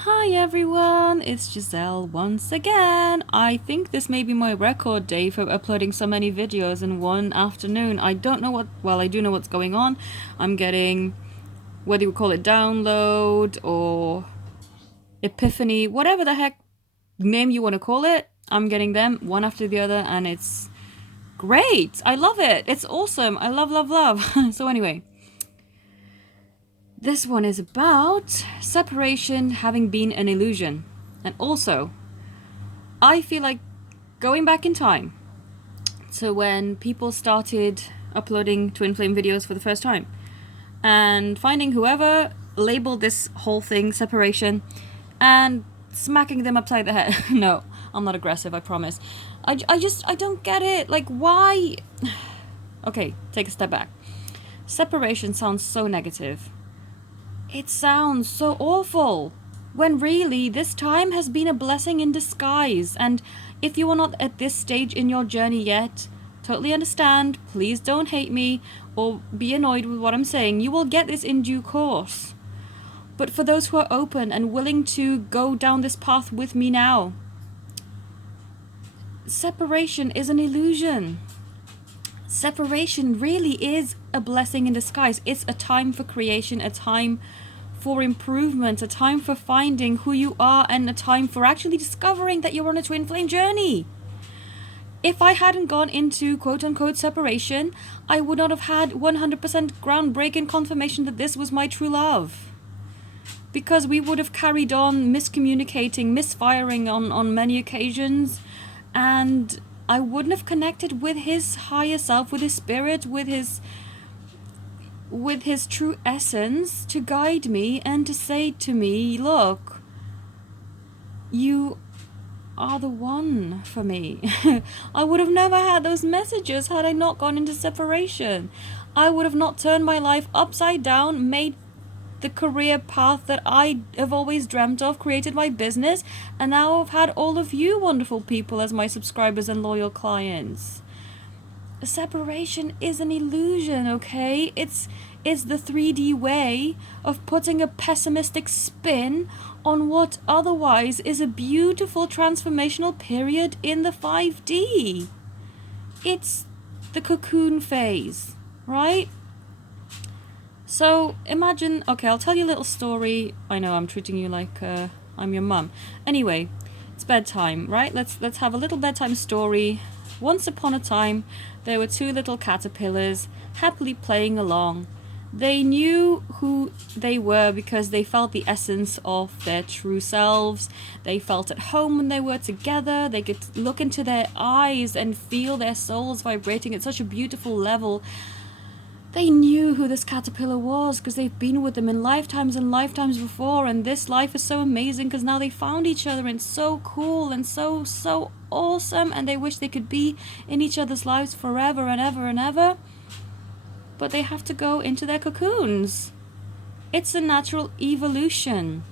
Hi everyone, it's Giselle once again. I think this may be my record day for uploading so many videos in one afternoon. I don't know I do know what's going on. I'm getting, whether you call it download or epiphany, whatever the heck name you want to call it, I'm getting them one after the other and it's great. I love it. It's awesome. I love, love, love. So anyway, this one is about separation having been an illusion. And also, I feel like going back in time to when people started uploading twin flame videos for the first time and finding whoever labeled this whole thing separation and smacking them upside the head. No, I'm not aggressive, I promise. I don't get it. Like, why? Okay, take a step back. Separation sounds so negative. It sounds so awful. When really, this time has been a blessing in disguise. And if you are not at this stage in your journey yet, totally understand. Please don't hate me or be annoyed with what I'm saying. You will get this in due course. But for those who are open and willing to go down this path with me now, separation is an illusion. Separation really is a blessing in disguise. It's a time for creation, a time for improvement, a time for finding who you are, and a time for actually discovering that you're on a twin flame journey. If I hadn't gone into quote-unquote separation, I would not have had 100% groundbreaking confirmation that this was my true love. Because we would have carried on miscommunicating, misfiring on many occasions, and I wouldn't have connected with his higher self, with his spirit, with his true essence to guide me and to say to me, look, you are the one for me. I would have never had those messages had I not gone into separation. I would have not turned my life upside down, made the career path that I have always dreamt of, created my business, and now I've had all of you wonderful people as my subscribers and loyal clients. Separation is an illusion, okay? It's the 3D way of putting a pessimistic spin on what otherwise is a beautiful transformational period in the 5D. It's the cocoon phase, right? So imagine, okay, I'll tell you a little story. I know I'm treating you like I'm your mum. Anyway, it's bedtime, right? Let's have a little bedtime story. Once upon a time, there were two little caterpillars happily playing along. They knew who they were because they felt the essence of their true selves. They felt at home when they were together. They could look into their eyes and feel their souls vibrating at such a beautiful level. They knew who this caterpillar was because they've been with them in lifetimes and lifetimes before, and this life is so amazing because now they found each other, and it's so cool and so awesome, and they wish they could be in each other's lives forever and ever and ever. But they have to go into their cocoons. It's a natural evolution.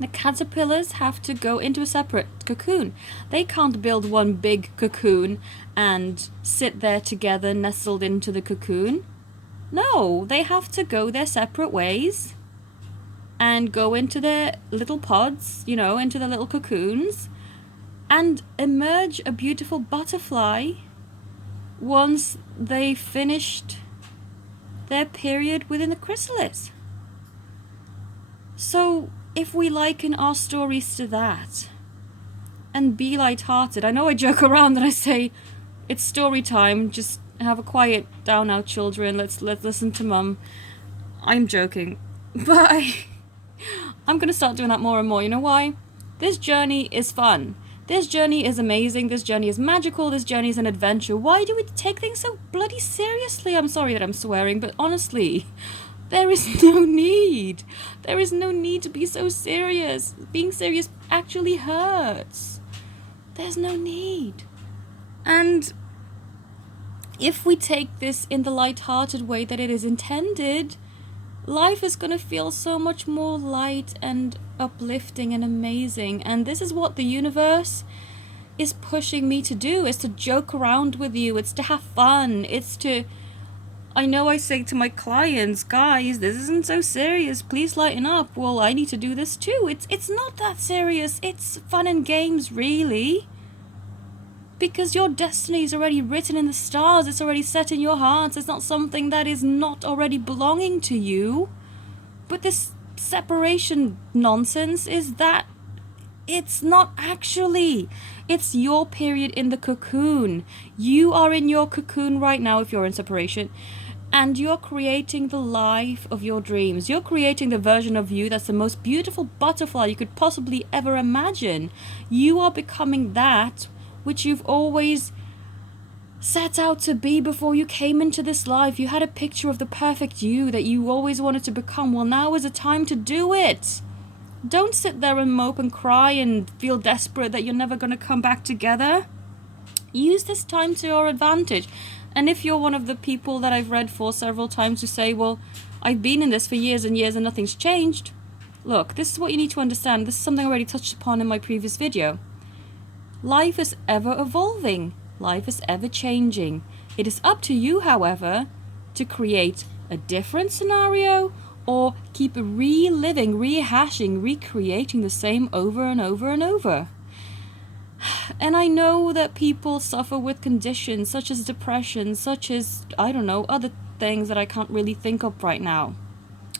The caterpillars have to go into a separate cocoon. They can't build one big cocoon and sit there together nestled into the cocoon. No, they have to go their separate ways and go into their little pods, into their little cocoons, and emerge a beautiful butterfly once they finished their period within the chrysalis. So if we liken our stories to that and be light-hearted, I know I joke around and I say it's story time, just have a quiet down now, children, let's listen to mum. I'm joking, but I'm gonna start doing that more and more. You know why? This journey is fun. This journey is amazing. This journey is magical. This journey is an adventure. Why do we take things so bloody seriously? I'm sorry that I'm swearing, but honestly, there is no need. There is no need to be so serious. Being serious actually hurts. There's no need. And if we take this in the light-hearted way that it is intended, life is going to feel so much more light and uplifting and amazing. And this is what the universe is pushing me to do, is to joke around with you. It's to have fun. It's to I know I say to my clients, guys, this isn't so serious, please lighten up. Well, I need to do this too. It's not that serious. It's fun and games, really. Because your destiny is already written in the stars. It's already set in your hearts. It's not something that is not already belonging to you. But this separation nonsense is that it's not actually. It's your period in the cocoon. You are in your cocoon right now if you're in separation. And you're creating the life of your dreams. You're creating the version of you that's the most beautiful butterfly you could possibly ever imagine. You are becoming that which you've always set out to be before you came into this life. You had a picture of the perfect you that you always wanted to become. Well, now is the time to do it. Don't sit there and mope and cry and feel desperate that you're never going to come back together. Use this time to your advantage. And if you're one of the people that I've read for several times who say, well, I've been in this for years and years and nothing's changed. Look, this is what you need to understand. This is something I already touched upon in my previous video. Life is ever evolving. Life is ever changing. It is up to you, however, to create a different scenario or keep reliving, rehashing, recreating the same over and over and over. And I know that people suffer with conditions such as depression, such as, I don't know, other things that I can't really think of right now.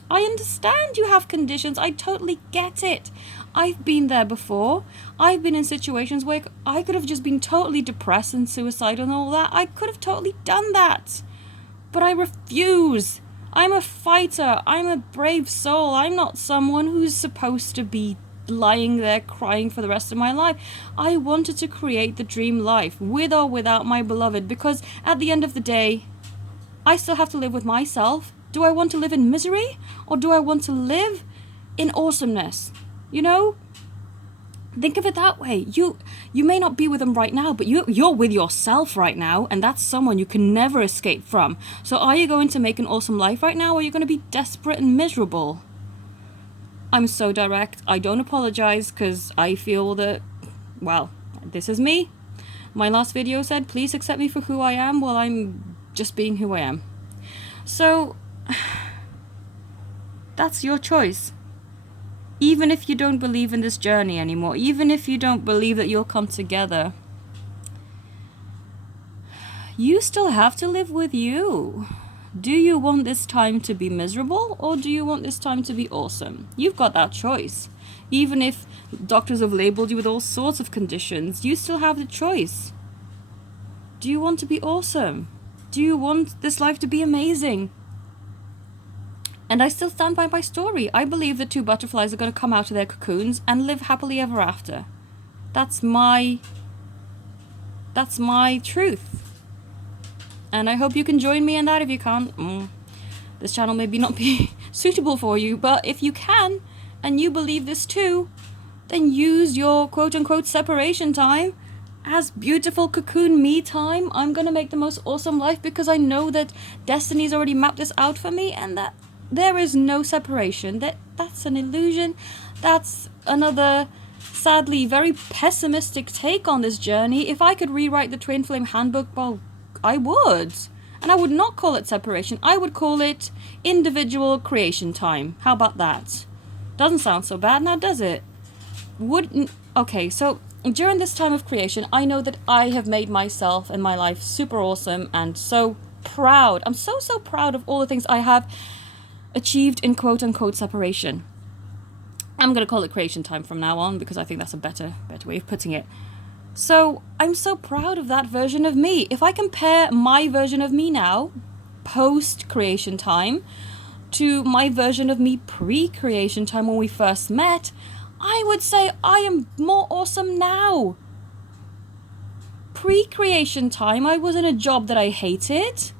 I understand you have conditions. I totally get it. I've been there before. I've been in situations where I could have just been totally depressed and suicidal and all that. I could have totally done that. But I refuse. I'm a fighter. I'm a brave soul. I'm not someone who's supposed to be lying there crying for the rest of my life. I wanted to create the dream life with or without my beloved, because at the end of the day, I still have to live with myself. Do I want to live in misery or do I want to live in awesomeness? You know, think of it that way. You may not be with them right now, but you're with yourself right now, and that's someone you can never escape from. So are you going to make an awesome life right now, or are you going to be desperate and miserable? I'm so direct. I don't apologize because I feel that, well, this is me. My last video said, please accept me for who I am. Well, I'm just being who I am. So, that's your choice. Even if you don't believe in this journey anymore, even if you don't believe that you'll come together, you still have to live with you. Do you want this time to be miserable, or do you want this time to be awesome? You've got that choice. Even if doctors have labeled you with all sorts of conditions, you still have the choice. Do you want to be awesome? Do you want this life to be amazing? And I still stand by my story. I believe the two butterflies are going to come out of their cocoons and live happily ever after. That's my truth. And I hope you can join me in that. If you can't, this channel maybe not be suitable for you. But if you can, and you believe this too, then use your quote-unquote separation time as beautiful cocoon me time. I'm going to make the most awesome life because I know that destiny's already mapped this out for me, and that there is no separation. That's an illusion. That's another, sadly, very pessimistic take on this journey. If I could rewrite the Twin Flame Handbook, well, I would. And I would not call it separation. I would call it individual creation time. How about that? Doesn't sound so bad now, does it? Okay, so during this time of creation, I know that I have made myself and my life super awesome and so proud. I'm so proud of all the things I have achieved in quote-unquote separation. I'm going to call it creation time from now on because I think that's a better way of putting it. So I'm so proud of that version of me. If I compare my version of me now, post-creation time, to my version of me pre-creation time when we first met, I would say I am more awesome now. Pre-creation time, I was in a job that I hated.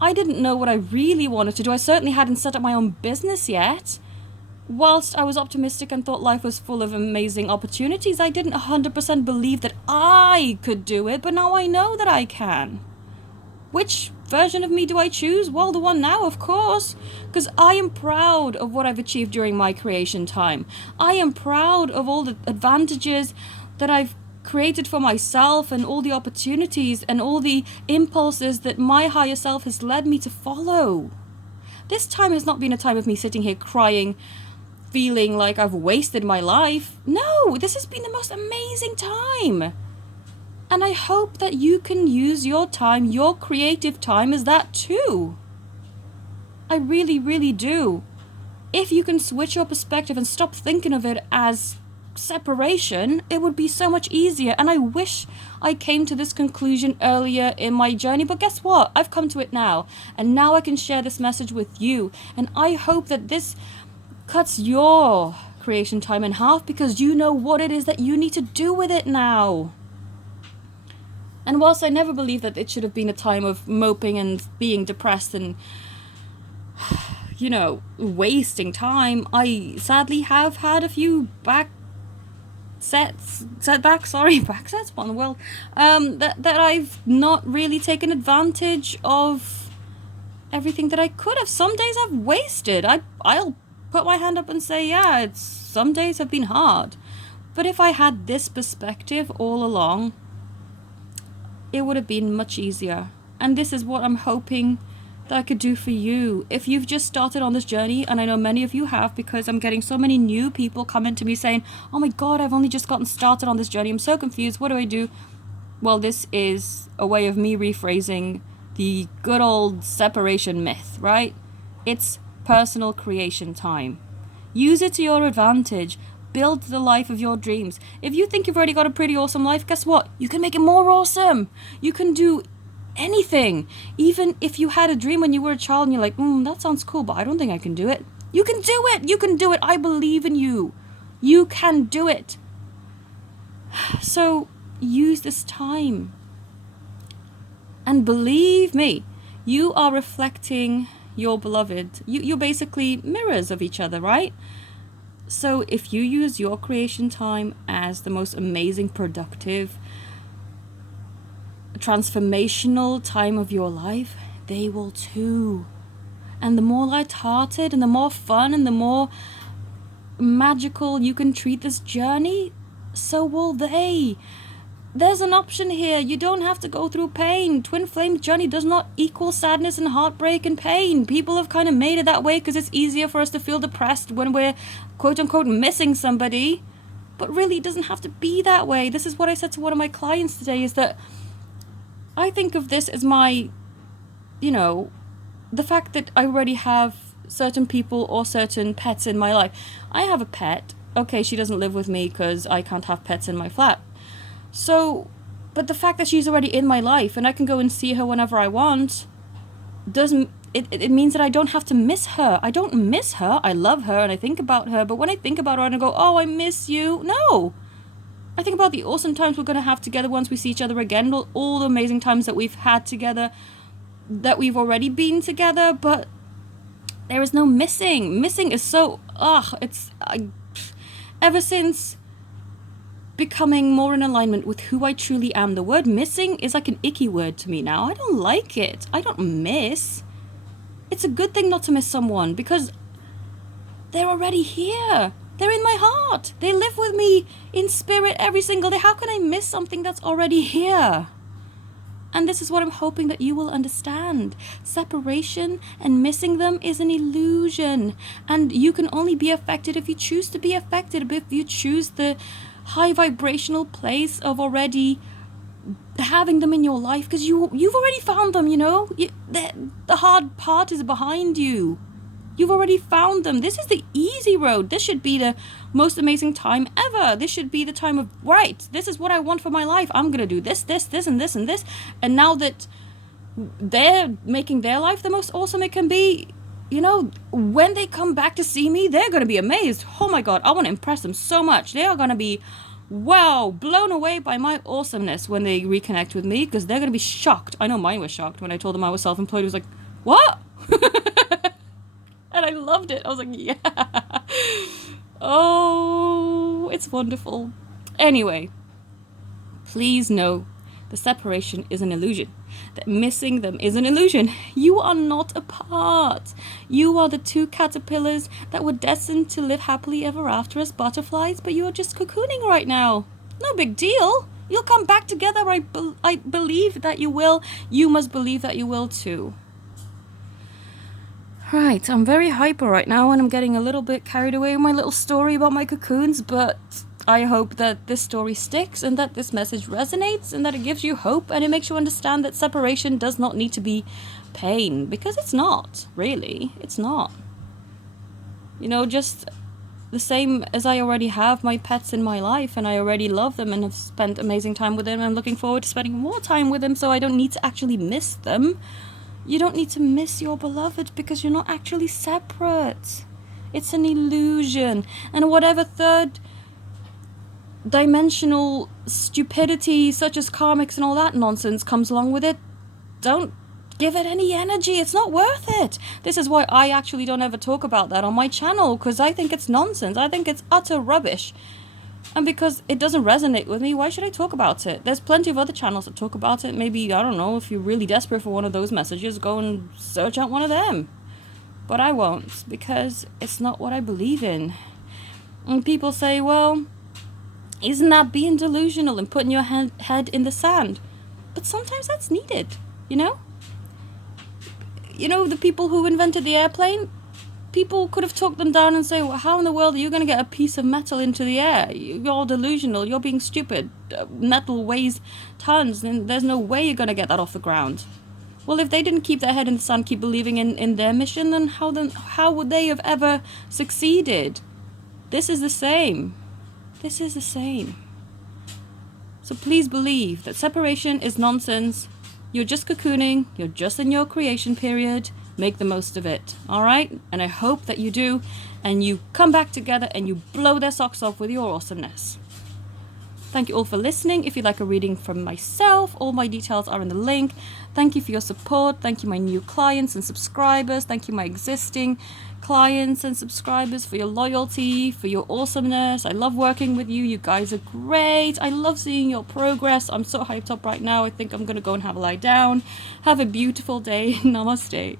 I didn't know what I really wanted to do. I certainly hadn't set up my own business yet. Whilst I was optimistic and thought life was full of amazing opportunities, I didn't 100% believe that I could do it, but now I know that I can. Which version of me do I choose? Well, the one now, of course, because I am proud of what I've achieved during my creation time. I am proud of all the advantages that I've created for myself and all the opportunities and all the impulses that my higher self has led me to follow. This time has not been a time of me sitting here crying, feeling like I've wasted my life. No, this has been the most amazing time. And I hope that you can use your time, your creative time, as that too. I really, really do. If you can switch your perspective and stop thinking of it as separation, it would be so much easier. And I wish I came to this conclusion earlier in my journey, but guess what? I've come to it now. And now I can share this message with you. And I hope that this cuts your creation time in half, because you know what it is that you need to do with it now. And whilst I never believed that it should have been a time of moping and being depressed and, you know, wasting time, I sadly have had a few setbacks, what in the world, that I've not really taken advantage of everything that I could have. Some days I've wasted. I'll put my hand up and say, yeah, some days have been hard. But if I had this perspective all along, it would have been much easier. And this is what I'm hoping that I could do for you. If you've just started on this journey, and I know many of you have, because I'm getting so many new people coming to me saying, oh my God, I've only just gotten started on this journey. I'm so confused. What do I do? Well, this is a way of me rephrasing the good old separation myth, right? It's personal creation time. Use it to your advantage. Build the life of your dreams. If you think you've already got a pretty awesome life, guess what? You can make it more awesome. You can do anything. Even if you had a dream when you were a child and you're like, that sounds cool, but I don't think I can do it. You can do it. You can do it. I believe in you. You can do it. So use this time. And believe me, you are reflecting your beloved. You're basically mirrors of each other, right? So if you use your creation time as the most amazing, productive, transformational time of your life, they will too. And the more light-hearted and the more fun and the more magical you can treat this journey, so will they. There's an option here. You don't have to go through pain. Twin flame journey does not equal sadness and heartbreak and pain. People have kind of made it that way because it's easier for us to feel depressed when we're quote-unquote missing somebody. But really, it doesn't have to be that way. This is what I said to one of my clients today, is that I think of this as my, the fact that I already have certain people or certain pets in my life. I have a pet. Okay, she doesn't live with me because I can't have pets in my flat. So, but the fact that she's already in my life and I can go and see her whenever I want, it means that I don't have to miss her. I don't miss her. I love her and I think about her. But when I think about her and I go, oh, I miss you. No. I think about the awesome times we're going to have together once we see each other again. All the amazing times that we've had together, that we've already been together. But there is no missing. Missing is so, ever since becoming more in alignment with who I truly am, the word missing is like an icky word to me now. I don't like it. I don't miss. It's a good thing not to miss someone because they're already here. They're in my heart. They live with me in spirit every single day. How can I miss something that's already here? And this is what I'm hoping that you will understand. Separation and missing them is an illusion. And you can only be affected if you choose to be affected. If you choose the high vibrational place of already having them in your life, because you've already found them, the hard part is behind you. You've already found them. This is the easy road. This should be the most amazing time ever. This should be the time of, right, this is what I want for my life. I'm going to do this, this, and this, and this. And now that they're making their life the most awesome it can be, when they come back to see me, they're going to be amazed. Oh my God, I want to impress them so much. They are going to be, wow, blown away by my awesomeness when they reconnect with me, because they're going to be shocked. I know mine was shocked when I told them I was self-employed. It was like, what? And I loved it. I was like, yeah. Oh, it's wonderful. Anyway, please know the separation is an illusion. That missing them is an illusion. You are not apart. You are the two caterpillars that were destined to live happily ever after as butterflies, but you are just cocooning right now. No big deal. You'll come back together. I believe that you will. You must believe that you will too. Right, I'm very hyper right now and I'm getting a little bit carried away with my little story about my cocoons, but I hope that this story sticks and that this message resonates and that it gives you hope and it makes you understand that separation does not need to be pain, because it's not, really. It's not. You know, just the same as I already have my pets in my life and I already love them and have spent amazing time with them and I'm looking forward to spending more time with them, so I don't need to actually miss them. You don't need to miss your beloved because you're not actually separate. It's an illusion. And whatever third dimensional stupidity such as karmics and all that nonsense comes along with it, don't give it any energy. It's not worth it. This is why I actually don't ever talk about that on my channel, because I think it's nonsense. I think it's utter rubbish. And because it doesn't resonate with me, why should I talk about it? There's plenty of other channels that talk about it. Maybe, I don't know, if you're really desperate for one of those messages, go and search out one of them. But I won't, because it's not what I believe in. And people say, well, isn't that being delusional and putting your head in the sand? But sometimes that's needed, you know? You know, the people who invented the airplane, people could have talked them down and say, well, how in the world are you going to get a piece of metal into the air? You're delusional. You're being stupid. Metal weighs tons, and there's no way you're going to get that off the ground. Well, if they didn't keep their head in the sand, keep believing in their mission, then how would they have ever succeeded? This is the same. This is the same. So please believe that separation is nonsense. You're just cocooning. You're just in your creation period. Make the most of it, all right? And I hope that you do, and you come back together and you blow their socks off with your awesomeness. Thank you all for listening. If you'd like a reading from myself, all my details are in the link. Thank you for your support. Thank you, my new clients and subscribers. Thank you, my existing clients and subscribers, for your loyalty, for your awesomeness. I love working with you. You guys are great. I love seeing your progress. I'm so hyped up right now. I think I'm going to go and have a lie down. Have a beautiful day. Namaste.